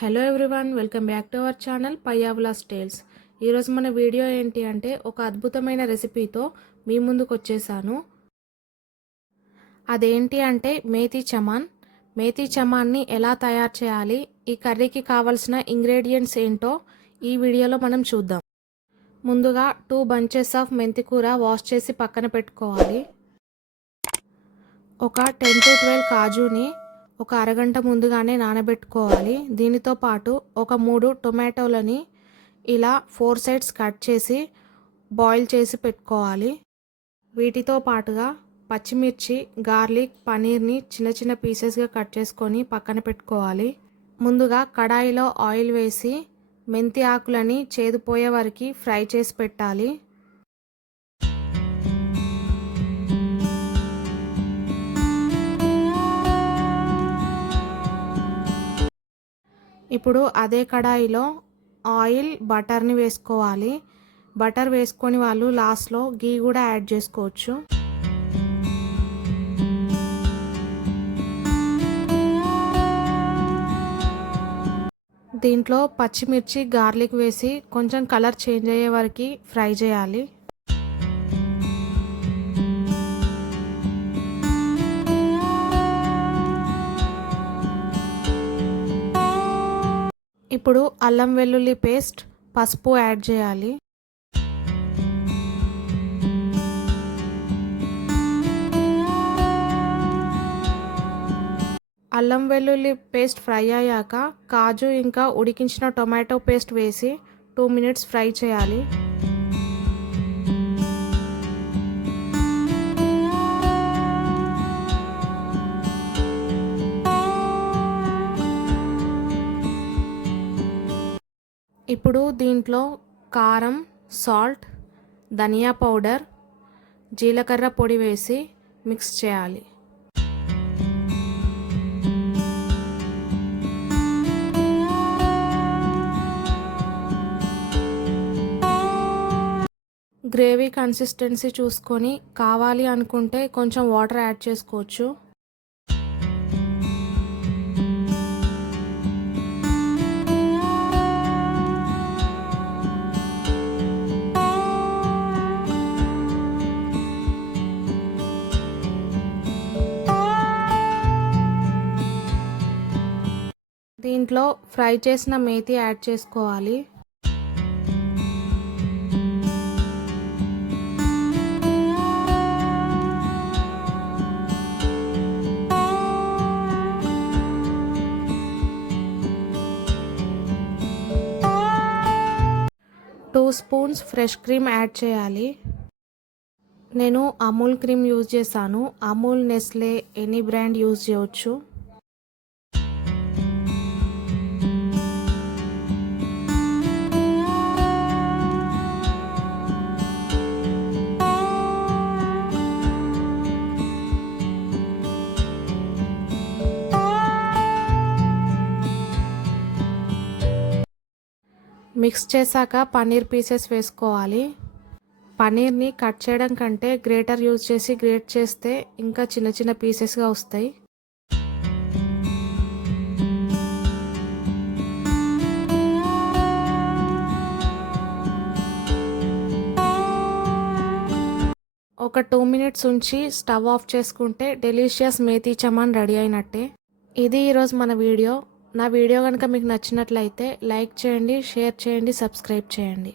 Hello everyone, welcome back to our channel Payyavula's tales. ఈరోజు మన video ఏంటి అంటే ఒక అద్భుతమైన రెసిపీతో మీ ముందుకు వచ్చేసాను. అదేంటి అంటే మేథీ చమాన్. మేథీ చమాన్ని ఎలా తయారు చేయాలి, ఈ కర్రీకి కావాల్సిన ఇంగ్రీడియంట్స్ ఏంటో ఈ వీడియోలో మనం చూద్దాం. ముందుగా 2 బంచెస్ ఆఫ్ మెంతికూర వాష్ చేసి పక్కన పెట్టుకోవాలి. ఒక 10 to 12 కాజుని ఒక అరగంట ముందుగానే నానబెట్టుకోవాలి. దీనితో పాటు ఒక 3 టొమాటోలని ఇలా 4 సైడ్స్ కట్ చేసి బాయిల్ చేసి పెట్టుకోవాలి. వీటితో పాటుగా పచ్చిమిర్చి, గార్లిక్, పనీర్ని చిన్న చిన్న పీసెస్గా కట్ చేసుకొని పక్కన పెట్టుకోవాలి. ముందుగా కడాయిలో ఆయిల్ వేసి మెంతి ఆకులని చేదుపోయే వరకు ఫ్రై చేసి పెట్టాలి. ఇప్పుడు అదే కడాయిలో ఆయిల్, బటర్ని వేసుకోవాలి. బటర్ వేసుకొని వాళ్ళు లాస్ట్లో గీ కూడా యాడ్ చేసుకోవచ్చు. దీంట్లో పచ్చిమిర్చి, గార్లిక్ వేసి కొంచెం కలర్ చేంజ్ అయ్యే వరకు ఫ్రై చేయాలి. ఇప్పుడు అల్లం వెల్లుల్లి పేస్ట్, పసుపు యాడ్ చేయాలి. అల్లం వెల్లుల్లి పేస్ట్ ఫ్రై అయ్యాక కాజు ఇంకా ఉడికించిన టొమాటో పేస్ట్ వేసి 2 minutes ఫ్రై చేయాలి. ఇప్పుడు దీంట్లో కారం, సాల్ట్, ధనియా పౌడర్, జీలకర్ర పొడి వేసి మిక్స్ చేయాలి. గ్రేవీ కన్సిస్టెన్సీ చూసుకొని కావాలి అనుకుంటే కొంచెం వాటర్ యాడ్ చేసుకోవచ్చు. దీంట్లో ఫ్రై చేసిన మేథీ యాడ్ చేసుకోవాలి. Two spoons fresh cream add చేయాలి. నేను అమూల్ క్రీమ్ యూజ్ చేశాను. Amul, Nestle, any brand use చేయవచ్చు. మిక్స్ చేశాక పన్నీర్ పీసెస్ వేసుకోవాలి. పన్నీర్ని కట్ చేయడం కంటే గ్రేటర్ యూజ్ చేసి గ్రేట్ చేస్తే ఇంకా చిన్న చిన్న పీసెస్గా వస్తాయి. ఒక 2 minutes ఉంచి స్టవ్ ఆఫ్ చేసుకుంటే డెలీషియస్ మేథీ చమాన్ రెడీ అయినట్టే. ఇది ఈరోజు మన వీడియో. నా వీడియో కనుక మీకు నచ్చినట్లయితే లైక్ చేయండి, షేర్ చేయండి, సబ్స్క్రైబ్ చేయండి.